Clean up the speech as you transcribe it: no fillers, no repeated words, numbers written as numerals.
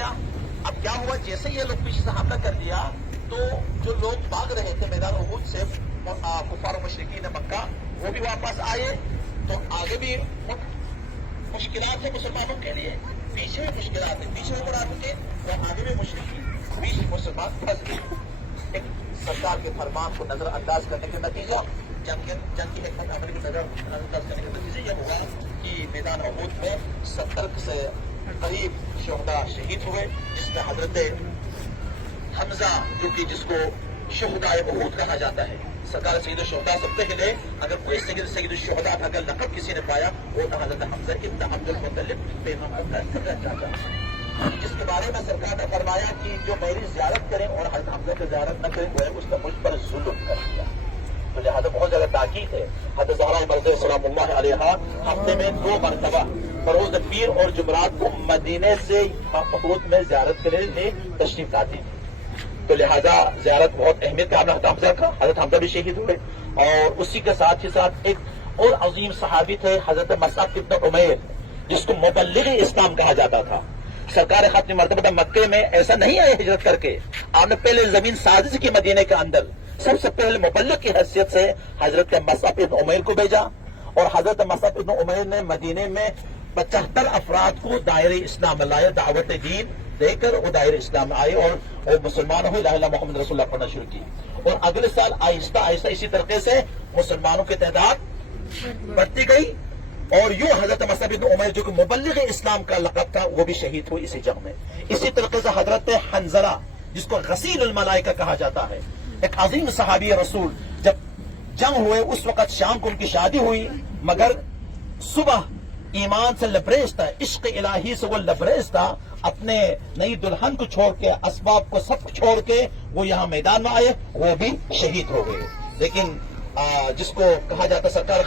دیا. اب کیا ہوا, جیسے یہ لوگ پیچھے سے حملہ کر دیا تو جو لوگ بھاگ رہے تھے میدان احد سے کفار و مشرکین مکہ, وہ بھی واپس آئے. تو آگے بھی مشکلات ہے مسلمانوں کے لیے, پیچھے بھی مشکلات ہے, پیچھے بھی بڑھا چکے اور آگے بھی مشرکین, بیچ مسلمان پھنس گئے. ایک سرکار کے فرمان کو نظر انداز کرنے کے نتیجہ, جنگ کی حکمت عملی کو نظر انداز کرنے کا نتیجہ یہ ہوا کہ میدان احد میں 70 سے قریب شہداء شہید ہوئے, جس میں حضرت حمزہ جو کہ جس کو شہداء احد کہا جاتا ہے. سرکار سید الشہداء سب سے پہلے اگر کوئی سید الشہداء اگر لقب کسی نے پایا وہ تھا حضرت حمزہ ابن عبد المطلب پیغمبر کا چاچا, جس کے بارے میں سرکار نے فرمایا کہ جو میری زیارت کریں اور حضرت حمزہ کی زیارت نہ کریں وہ اس نے مجھ پر ظلم کر دیا. تو لہٰذا بہت زیادہ تاکید ہے. حضرت زہرا مرضیہ سلام اللہ علیہا ہفتے میں 2 مرتبہ بروز پیر اور جمعرات کو مدینے سے احد میں زیارت کرنے لیے تشریف لاتی تھی. تو لہذا زیارت بہت اہمیت ہے. حضرت حمزہ کا, حضرت حمزہ بھی شہید ہوئے. اور اسی کے ساتھ ہی ساتھ ایک اور عظیم صحابی تھے حضرت مصعب ابن عمیر, جس کو مبلغ اسلام کہا جاتا تھا. سرکار خاتم مرتبہ مکے میں ایسا نہیں آئے ہجرت کر کے, آپ نے پہلے زمین سازش کی مدینے کے اندر. سب سے پہلے مبلغ کی حیثیت سے حضرت مصعب ابن عمیر کو بھیجا, اور حضرت مصعب ابن عمیر نے مدینے میں 75 افراد کو دائرہ اسلام میں لایا, دعوت دین دے کر وہ دائرہ اسلام میں آئے اور مسلمان ہوئے, لا الہ الا اللہ محمد رسول اللہ پڑھنا شروع کی. اور اگلے سال آہستہ آہستہ اسی طریقے سے مسلمانوں کی تعداد بڑھتی گئی. اور یوں حضرت مصعب بن عمیر جو کہ مبلغ اسلام کا لقب تھا وہ بھی شہید ہوئے اسی جنگ میں. اسی طریقے سے حضرت حنظلہ جس کو غسیل الملائکہ کہا جاتا ہے, ایک عظیم صحابی رسول, جب جنگ ہوئے اس وقت شام کو ان کی شادی ہوئی, مگر صبح ایمان سے لبریز تھا, عشق الہی سے وہ لبریز تھا. اپنے نئی دلہن کو چھوڑ کے, اسباب کو سب چھوڑ کے وہ یہاں میدان میں آئے, وہ بھی شہید ہو گئے. لیکن جس کو کہا جاتا سرکار